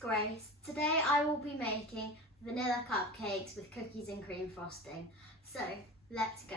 Grace. Today I will be making vanilla cupcakes with cookies and cream frosting. So let's go.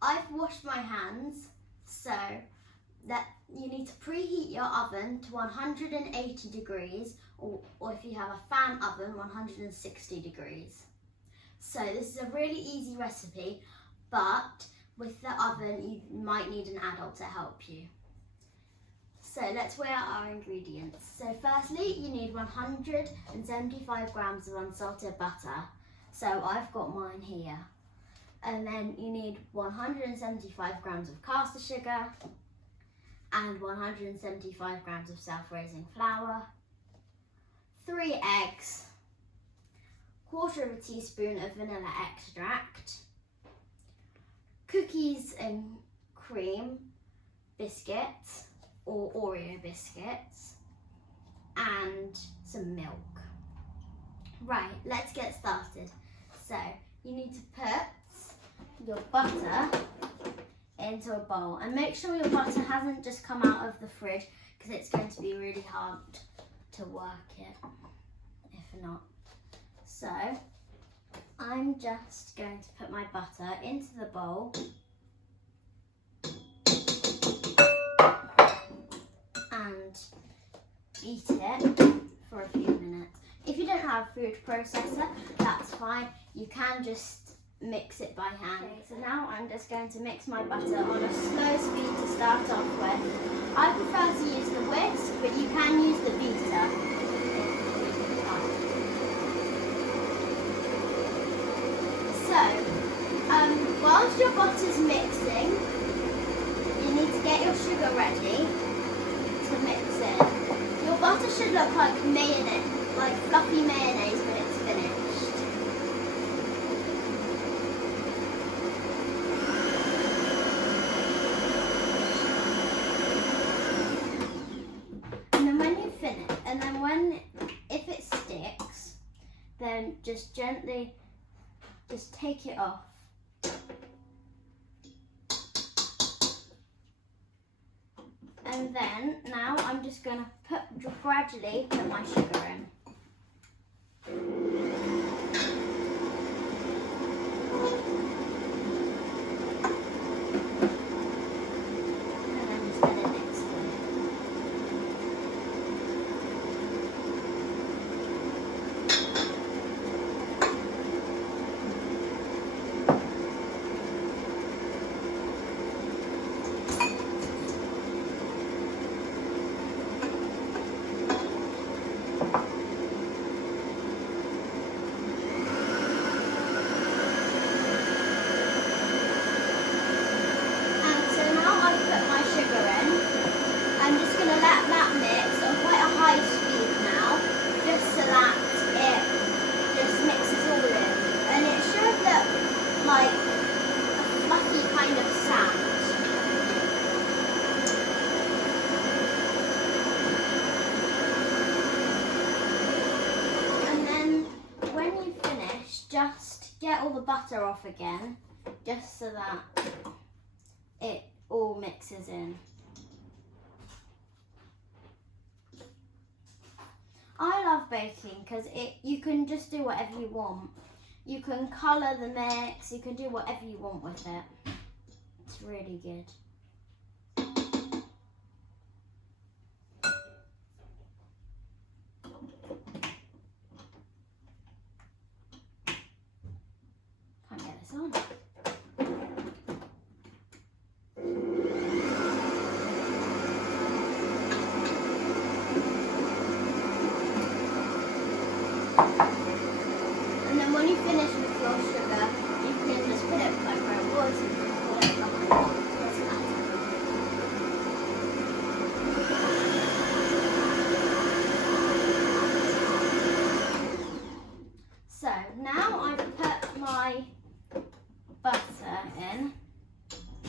I've washed my hands, so that you need to preheat your oven to 180 degrees or if you have a fan oven, 160 degrees. So this is a really easy recipe, but with the oven you might need an adult to help you. So let's weigh out our ingredients. So firstly, you need 175 grams of unsalted butter. So I've got mine here. And then you need 175 grams of caster sugar and 175 grams of self-raising flour, 3 eggs, 1/4 of a teaspoon of vanilla extract, cookies and cream biscuits or Oreo biscuits, and some milk. Right, let's get started. So you need to put your butter into a bowl and make sure your butter hasn't just come out of the fridge because it's going to be really hard to work it if not. So I'm just going to put my butter into the bowl and beat it for a few minutes. If you don't have a food processor, that's fine. You can just mix it by hand. Okay, so now I'm just going to mix my butter on a slow speed to start off with. I prefer to use the whisk, but you can use the beater. So, whilst your butter's mixing, you need to get your sugar ready to mix in. Your butter should look like mayonnaise, like fluffy mayonnaise when it's finished. If it sticks, then just gently take it off. And then now I'm just going to gradually put my sugar in. Like a fluffy kind of sound. And then when you finish, just get all the butter off again, just so that it all mixes in. I love baking because you can just do whatever you want. You can colour the mix, you can do whatever you want with it. It's really good. Can't get this on. And then when you finish with your sugar, you can just put it like where it was and put it behind it. So now I've put my butter in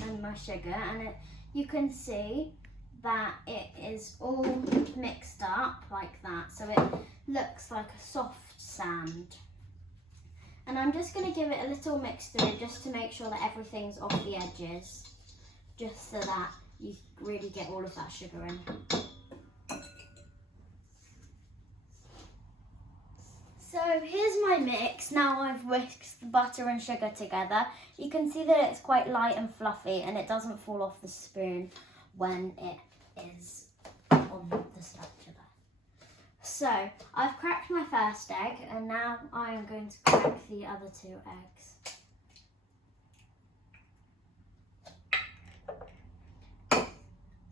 and my sugar, and you can see that it is all mixed up like that, so it looks like a soft sand. And I'm just going to give it a little mix through just to make sure that everything's off the edges, just so that you really get all of that sugar in. So here's my mix. Now I've whisked the butter and sugar together. You can see that it's quite light and fluffy and it doesn't fall off the spoon when it is on the spatula. So I've cracked my first egg and now I am going to crack the other 2 eggs.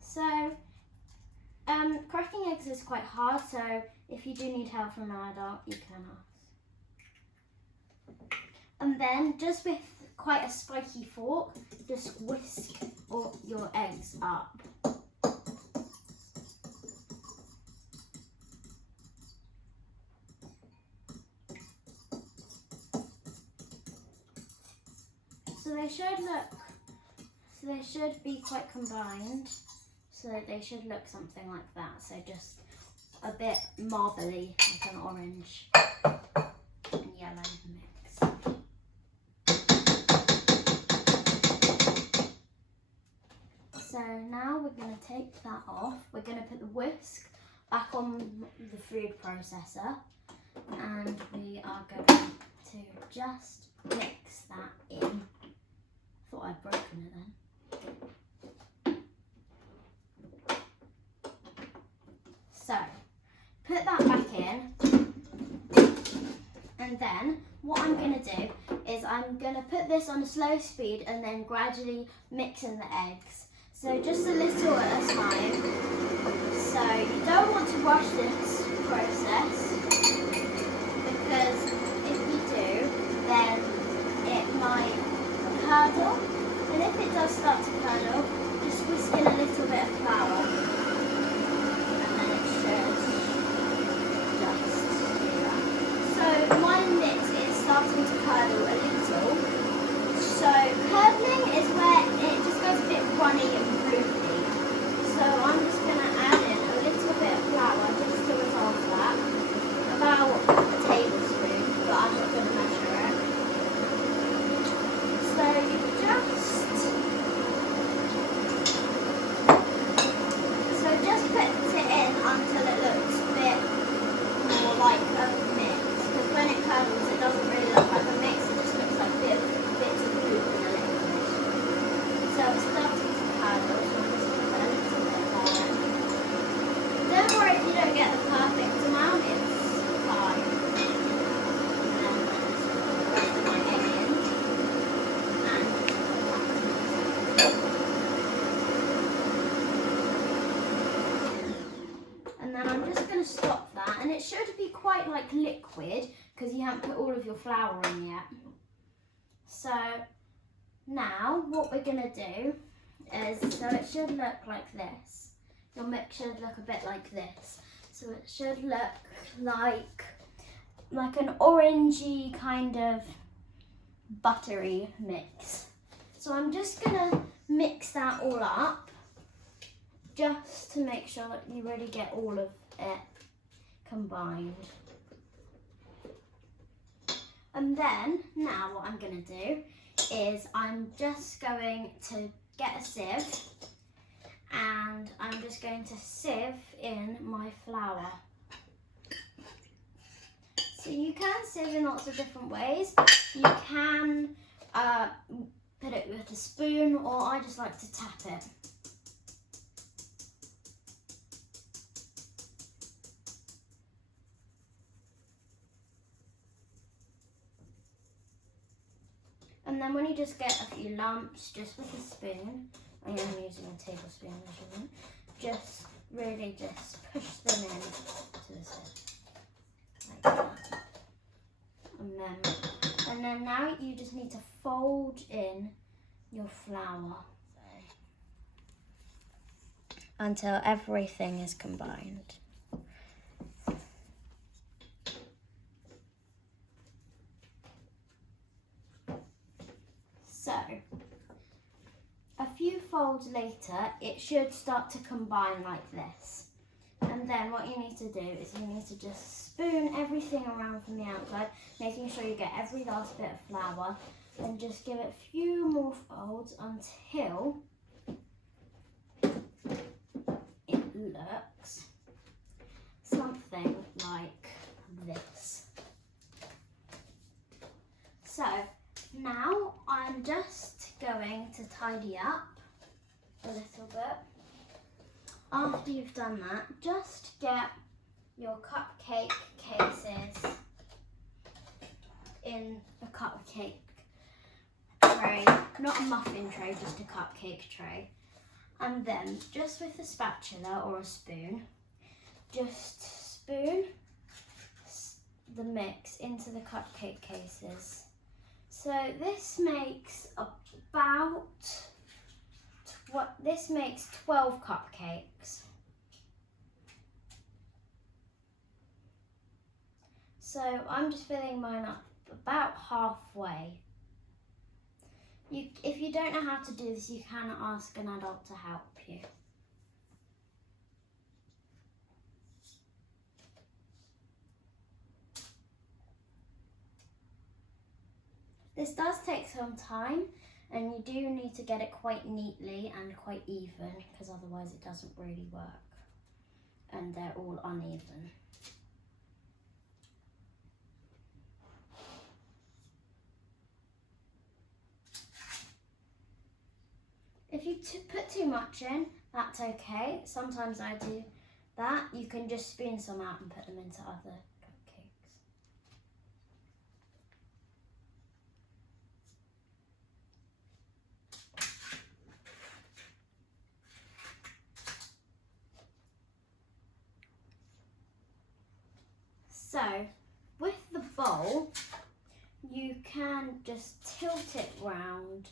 So cracking eggs is quite hard, so if you do need help from an adult, you can ask. And then, just with quite a spiky fork, just whisk all your eggs up. So they should be quite combined. So they should look something like that. So just a bit marbly, like an orange and yellow mix. So now we're going to take that off. We're going to put the whisk back on the food processor. And we are going to just mix that in. Thought I'd broken it then. So, put that back in, and then what I'm going to do is I'm going to put this on a slow speed and then gradually mix in the eggs. So just a little at a time. So you don't want to rush this process because if you do, then it might curdle, and if it does start to curdle, just whisk in a little bit of flour. So my mix is starting to curdle a little. So curdling is where it just goes a bit runny and floofy. So I'm just going to add in a little bit of flour just to resolve that. About a tablespoon, but I'm not going to measure it. So you just put it in until it looks a bit more like a mix. Because when it curdles, it doesn't really look like a mix. It just looks like bits of glue in a liquid. So it's starting to curdle. So I'm just going to put a little bit there. Don't worry if you don't get the perfect amount. It's fine. And then I'm just going to put my egg in. And then I'm just going to stop that, and it should be quite like liquid because you haven't put all of your flour in yet. So now what we're going to do is, so it should look like this. Your mix should look a bit like this. So it should look like an orangey kind of buttery mix. So I'm just going to mix that all up, just to make sure that you really get all of it combined. And then, now what I'm going to do is I'm just going to get a sieve and I'm just going to sieve in my flour. So you can sieve in lots of different ways. You can put it with a spoon, or I just like to tap it. And then when you just get a few lumps, just with a spoon, I am using a tablespoon measurement, just really just push them in to the sieve, like that. And then now you just need to fold in your flour until everything is combined. So, a few folds later, it should start to combine like this. And then what you need to do is you need to just spoon everything around from the outside, making sure you get every last bit of flour, and just give it a few more folds until looks something like this. So now I'm just going to tidy up a little bit. After you've done that, just get your cupcake cases in a cupcake tray, not a muffin tray, just a cupcake tray. And then just with a spatula or a spoon, just spoon the mix into the cupcake cases. So this makes about 12 cupcakes. So I'm just filling mine up about halfway. If you don't know how to do this, you can ask an adult to help you. This does take some time, and you do need to get it quite neatly and quite even, because otherwise it doesn't really work and they're all uneven. If you put too much in, that's okay. Sometimes I do that. You can just spoon some out and put them into other cupcakes. So, with the bowl, you can just tilt it round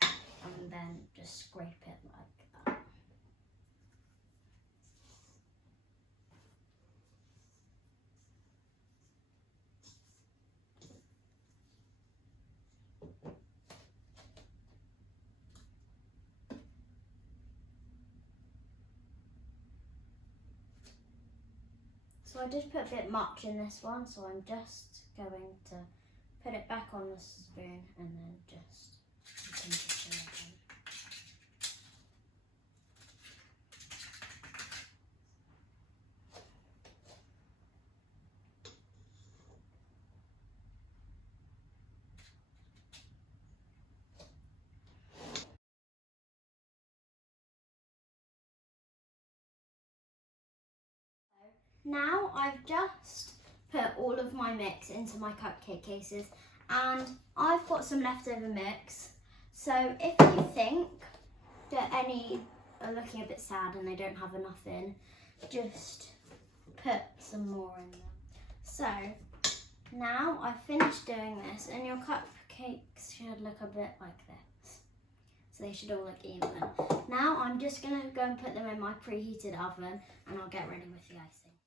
and then just scrape it like that. So I did put a bit much in this one, so I'm just going to put it back on the spoon and then just continue to fill it in. Now I've just put all of my mix into my cupcake cases, and I've got some leftover mix. So if you think that any are looking a bit sad and they don't have enough in, just put some more in them. So now I've finished doing this, and your cupcakes should look a bit like this. So they should all look even. Now I'm just going to go and put them in my preheated oven, and I'll get ready with the icing.